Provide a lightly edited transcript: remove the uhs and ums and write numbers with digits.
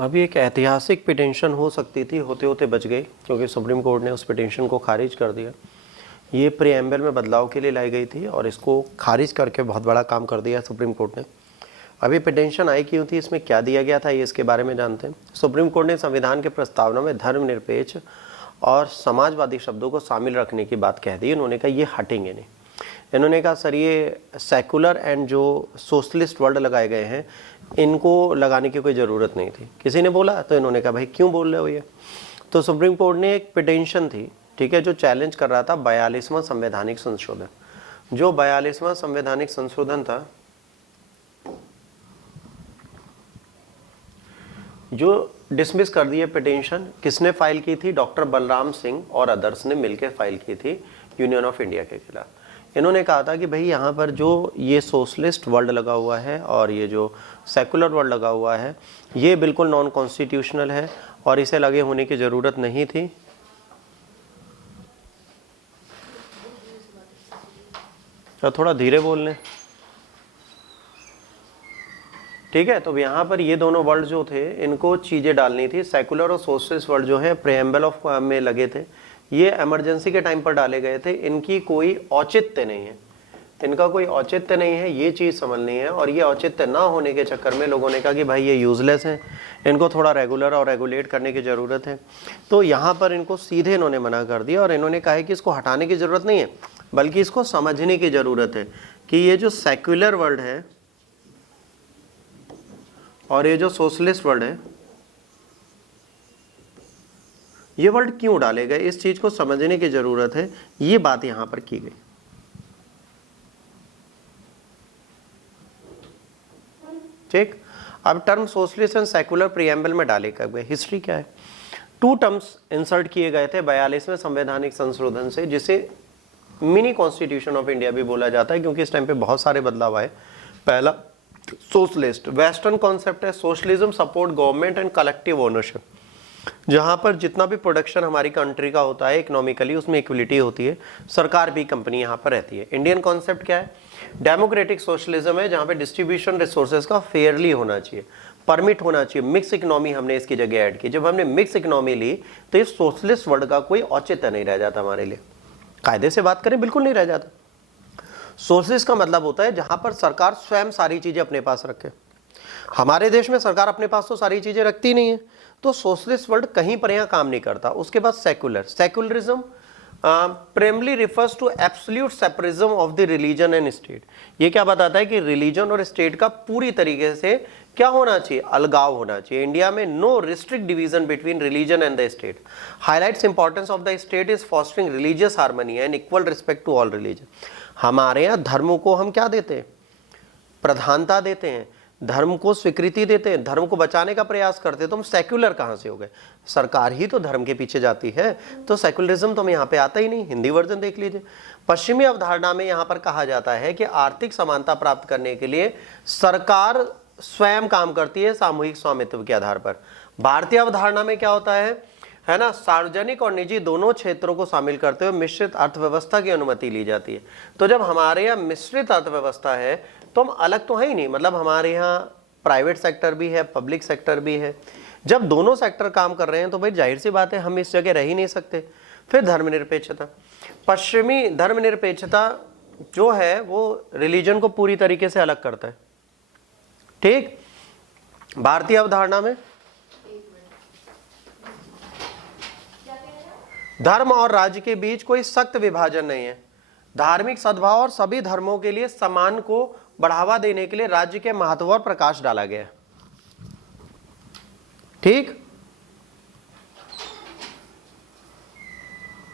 अभी एक ऐतिहासिक पिटीशन हो सकती थी, होते होते बच गई क्योंकि सुप्रीम कोर्ट ने उस पिटीशन को खारिज कर दिया। ये प्रीएम्बल में बदलाव के लिए लाई गई थी और इसको खारिज करके बहुत बड़ा काम कर दिया सुप्रीम कोर्ट ने। अभी पिटीशन आई क्यों थी, इसमें क्या दिया गया था, ये इसके बारे में जानते हैं। सुप्रीम कोर्ट ने संविधान के प्रस्तावना में धर्मनिरपेक्ष और समाजवादी शब्दों को शामिल रखने की बात कह दी। उन्होंने कहा ये हटेंगे नहीं। इन्होंने कहा सर ये सेकुलर एंड जो सोशलिस्ट वर्ड लगाए गए हैं इनको लगाने की कोई ज़रूरत नहीं थी। किसी ने बोला तो इन्होंने कहा भाई क्यों बोल रहे हो ये। तो सुप्रीम कोर्ट ने एक पिटीशन थी, ठीक है, जो चैलेंज कर रहा था 42वां संवैधानिक संशोधन। जो 42वां संवैधानिक संशोधन था, जो डिसमिस कर दिए पिटीशन, किसने फाइल की थी, डॉक्टर बलराम सिंह और अदर्स ने मिलकर फाइल की थी यूनियन ऑफ इंडिया के खिलाफ। इन्होंने कहा था कि भाई यहाँ पर जो ये सोशलिस्ट वर्ड लगा हुआ है और ये जो सेकुलर वर्ड लगा हुआ है ये बिल्कुल नॉन कॉन्स्टिट्यूशनल है और इसे लगे होने की ज़रूरत नहीं थी। तो थोड़ा धीरे बोल लें, ठीक है। तो यहाँ पर ये दोनों वर्ड जो थे इनको चीज़ें डालनी थी। सेकुलर और सोशलिस्ट वर्ड जो है प्रीएम्बल ऑफ में लगे थे, ये इमरजेंसी के टाइम पर डाले गए थे। इनकी कोई औचित्य नहीं है, इनका कोई औचित्य नहीं है, ये चीज़ समझनी है। और ये औचित्य ना होने के चक्कर में लोगों ने कहा कि भाई ये यूजलेस है, इनको थोड़ा रेगुलर और रेगुलेट करने की ज़रूरत है। तो यहाँ पर इनको सीधे इन्होंने मना कर दिया और इन्होंने कहा है कि इसको हटाने की ज़रूरत नहीं है बल्कि इसको समझने की ज़रूरत है कि ये जो सेक्युलर वर्ड है और ये जो सोशलिस्ट वर्ड है ये वर्ड क्यों डाले गए, इस चीज को समझने की जरूरत है। ये बात यहां पर की गई, ठीक। अब term socialist and secular preamble में डाले गए। हिस्ट्री क्या है, 2 टर्म्स इंसर्ट किए गए थे 42वें संवैधानिक संशोधन से, जिसे मिनी कॉन्स्टिट्यूशन ऑफ इंडिया भी बोला जाता है क्योंकि इस टाइम पे बहुत सारे बदलाव आए। पहला सोशलिस्ट, वेस्टर्न कॉन्सेप्ट है socialism support government and collective ownership, जहां पर जितना भी प्रोडक्शन हमारी कंट्री का होता है इकोनॉमिकली उसमें इक्वलिटी होती है, सरकार भी कंपनी यहाँ पर रहती है। इंडियन कॉन्सेप्ट क्या है, डेमोक्रेटिक सोशलिज्म है जहाँ पे डिस्ट्रीब्यूशन रिसोर्सेज का फेयरली होना चाहिए, परमिट होना चाहिए। मिक्स इकोनॉमी हमने इसकी जगह ऐड की। जब हमने मिक्स इकोनॉमी ली तो ये सोशलिस्ट वर्ड का कोई औचित्य नहीं रह जाता हमारे लिए। कायदे से बात करें बिल्कुल नहीं रह जाता। सोशलिस्ट का मतलब होता है जहां पर सरकार स्वयं सारी चीजें अपने पास रखे। हमारे देश में सरकार अपने पास तो सारी चीजें रखती नहीं है, तो सोशलिस्ट वर्ड कहीं पर यहां काम नहीं करता। उसके बाद secular, secularism primary refers to absolute separatism of the religion and state. ये क्या बताता है कि रिलीजन और स्टेट का पूरी तरीके से क्या होना चाहिए, अलगाव होना चाहिए। इंडिया में no restrict division between religion and the state, highlights importance of the state is fostering religious harmony and equal respect to all religion. हमारे यहाँ धर्म को हम क्या देते हैं, प्रधानता देते हैं, धर्म को स्वीकृति देते हैं, धर्म को बचाने का प्रयास करते हैं। तो हम सेक्युलर कहाँ से हो गए, सरकार ही तो धर्म के पीछे जाती है, तो सेक्युलरिज्म तो हम यहाँ पे आता ही नहीं। हिंदी वर्जन देख लीजिए। पश्चिमी अवधारणा में यहाँ पर कहा जाता है कि आर्थिक समानता प्राप्त करने के लिए सरकार स्वयं काम करती है सामूहिक स्वामित्व के आधार पर। भारतीय अवधारणा में क्या होता है ना, सार्वजनिक और निजी दोनों क्षेत्रों को शामिल करते हुए मिश्रित अर्थव्यवस्था की अनुमति ली जाती है। तो जब हमारे यहाँ मिश्रित अर्थव्यवस्था है तो हम अलग तो है ही नहीं, मतलब हमारे यहाँ प्राइवेट सेक्टर भी है, पब्लिक सेक्टर भी है। जब दोनों सेक्टर काम कर रहे हैं तो भाई जाहिर सी बात है हम इस जगह रह ही नहीं सकते। फिर धर्मनिरपेक्षता, पश्चिमी धर्मनिरपेक्षता जो है वो रिलीजन को पूरी तरीके से अलग करता है, ठीक। भारतीय अवधारणा में धर्म और राज्य के बीच कोई सख्त विभाजन नहीं है। धार्मिक सद्भाव और सभी धर्मों के लिए सम्मान को बढ़ावा देने के लिए राज्य के महत्व और प्रकाश डाला गया, ठीक।